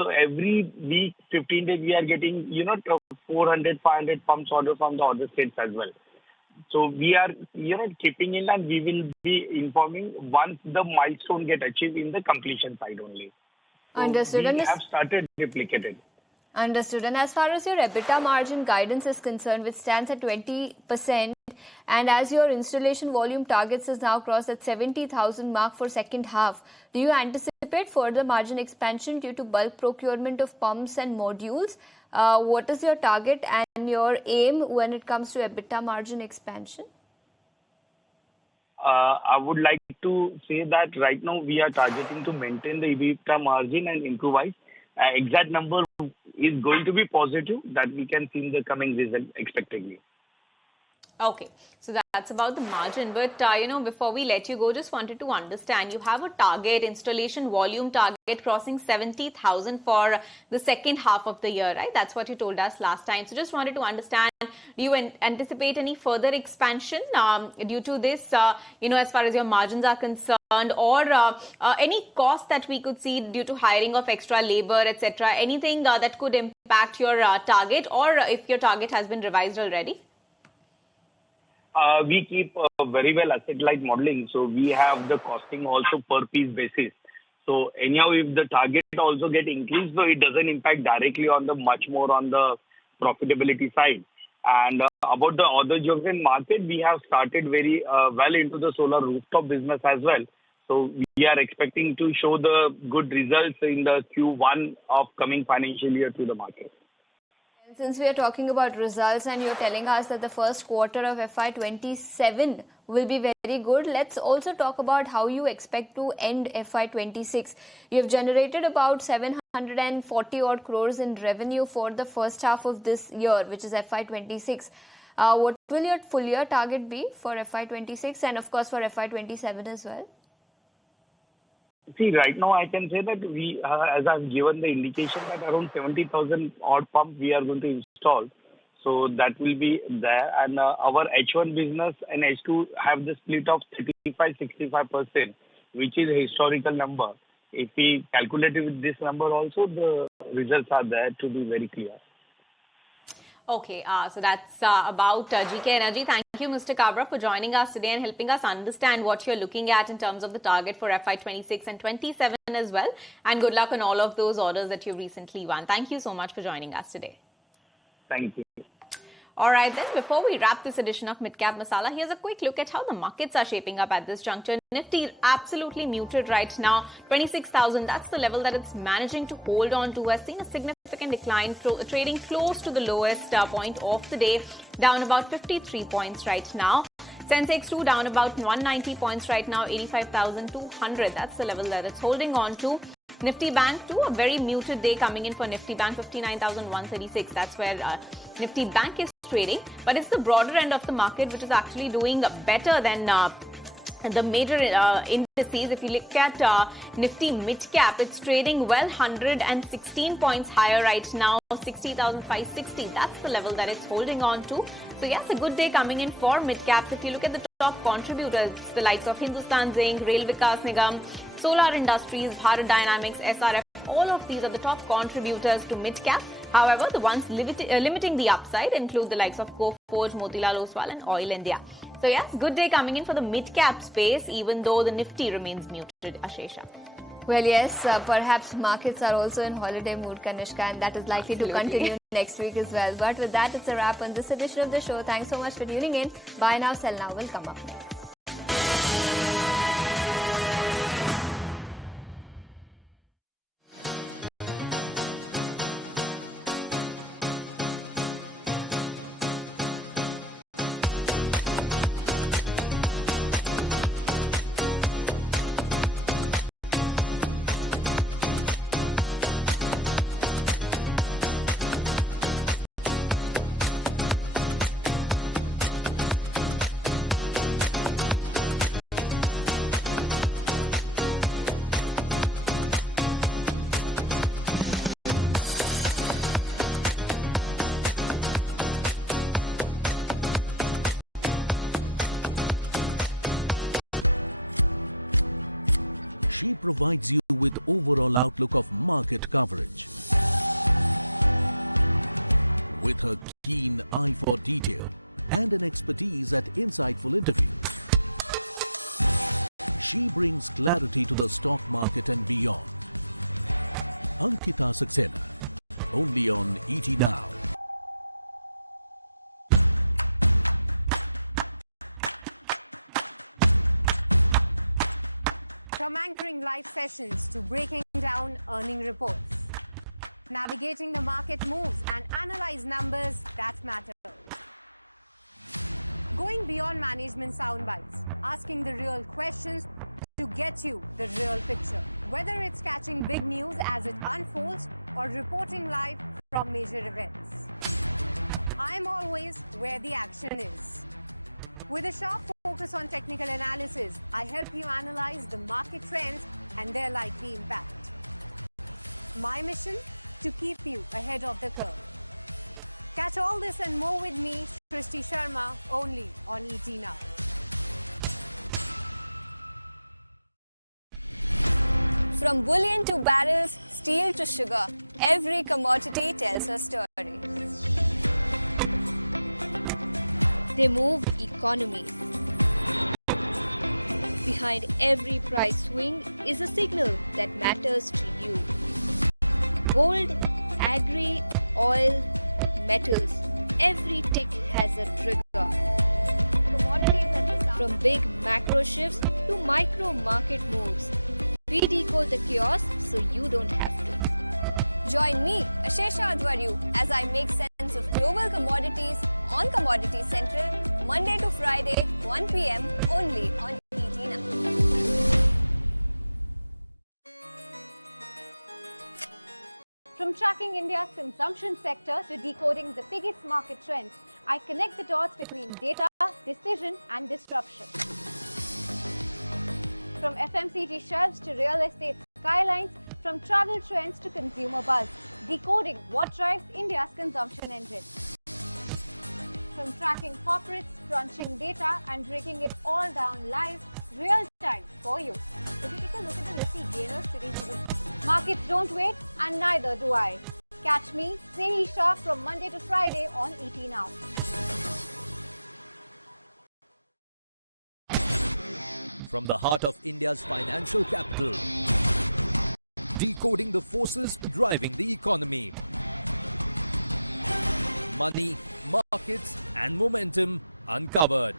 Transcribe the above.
So every week, 15 days, we are getting, 400, 500 pumps order from the other states as well. So we are, keeping in, and we will be informing once the milestone get achieved in the completion side only. So Understood. We have started replicated. Understood. And as far as your EBITDA margin guidance is concerned, which stands at 20%, and as your installation volume targets is now crossed at 70,000 mark for second half, do you anticipate further margin expansion due to bulk procurement of pumps and modules? What is your target and your aim when it comes to EBITDA margin expansion? I would like to say that right now we are targeting to maintain the EBITDA margin and improvise. Exact number is going to be positive that we can see in the coming result expectedly. Okay, so that's about the margin. But, before we let you go, just wanted to understand, you have a target, installation volume target crossing 70,000 for the second half of the year, right? That's what you told us last time. So just wanted to understand, do you anticipate any further expansion due to this, as far as your margins are concerned, or any cost that we could see due to hiring of extra labor, etc.? Anything that could impact your target, or if your target has been revised already? We keep very well asset-light modeling. So we have the costing also per piece basis. So anyhow, if the target also get increased, so it doesn't impact directly on the much more on the profitability side. And about the other geographic market, we have started very well into the solar rooftop business as well. So we are expecting to show the good results in the Q1 of coming financial year to the market. Since we are talking about results and you're telling us that the first quarter of FY27 will be very good, let's also talk about how you expect to end FY26. You have generated about 740 odd crores in revenue for the first half of this year, which is FY26. What will your full year target be for FY26 and of course for FY27 as well? See, right now I can say that we, as I've given the indication that around 70,000 odd pump we are going to install. So that will be there. And our H1 business and H2 have the split of 35-65%, which is a historical number. If we calculate it with this number also, the results are there to be very clear. Okay, so that's about GK Energy. Thank you, Mr. Kabra, for joining us today and helping us understand what you're looking at in terms of the target for FY26 and 27 as well. And good luck on all of those orders that you recently won. Thank you so much for joining us today. Thank you. All right, then, before we wrap this edition of Midcap Masala, here's a quick look at how the markets are shaping up at this juncture. Nifty absolutely muted right now. 26,000, that's the level that it's managing to hold on to. Has seen a significant decline, trading close to the lowest point of the day, down about 53 points right now. Sensex 2 down about 190 points right now, 85,200. That's the level that it's holding on to. Nifty Bank too, a very muted day coming in for Nifty Bank, 59,136. That's where Nifty Bank is trading. But it's the broader end of the market which is actually doing better than the major indices. If you look at Nifty Mid Cap, it's trading well 116 points higher right now, 60,560. That's the level that it's holding on to. So yes, a good day coming in for Mid Caps. If you look at the top contributors, the likes of Hindustan Zinc, Rail Vikas Nigam, Solar Industries, Bharat Dynamics, SRF, all of these are the top contributors to Mid Cap. However, the ones limiting the upside include the likes of Coforge, Motilal Oswal and Oil India. So yes, good day coming in for the mid-cap space, even though the Nifty remains muted, Ashesha. Well, yes, perhaps markets are also in holiday mood, Kanishka, and that is likely to continue next week as well. But with that, it's a wrap on this edition of the show. Thanks so much for tuning in. Buy Now, Sell Now will come up next. She provides you with over overall outlook of market coverage. With her keen eye for detail and an expertise at insightful interviews, she brings clarity to the stock market and beyond. Ankita Saxena, only on ET Now. From anchoring live sessions to breaking down earning reports, navigating the market moves and analyze numbers that matter. Going beyond management soundbites, asking the real questions to get you the real picture. Whether it's catching big news as it unfolds or reporting live from major events, I'm always where the action is. With a sharp focus on technical analysis, I help you analyze the market trends and their likely impact. My mission? To keep you ahead of the curve. Catch all this and more with me, Shrishti Sharma, only on ET Now. From bullion to barrels, steel to sugar, every commodity tells a story. They move economies. Behind every price swing is a signal that matters to you. Gold, agri, oil, metals, every tick has a trigger. From big macro shifts to micro market moves, we decode the chaos so you don't have to. Join me, Ashesha Advaryu, as I make sense of global commodities on Commodity Central, Monday to Friday, 1 p.m. only on ET Now. From tracking India's consumption sector to decoding the biggest market trends, I connect the dots between data, decision, and disruption. From FMCG shelves to real estate skylines, from travel trends to consumer buzz, decoding what drives India's consumption engine. From tracking corporates, crunching data, and breaking it all down live, real time for you. If you take a look at the Nifty gainers today, markets don't wait, and neither do I. Catch me, Snehi Shah, from Monday to Friday on ET Now. From the heart of India's financial capital, decoding the forces driving the economy. Money, markets, and momentum uncovered.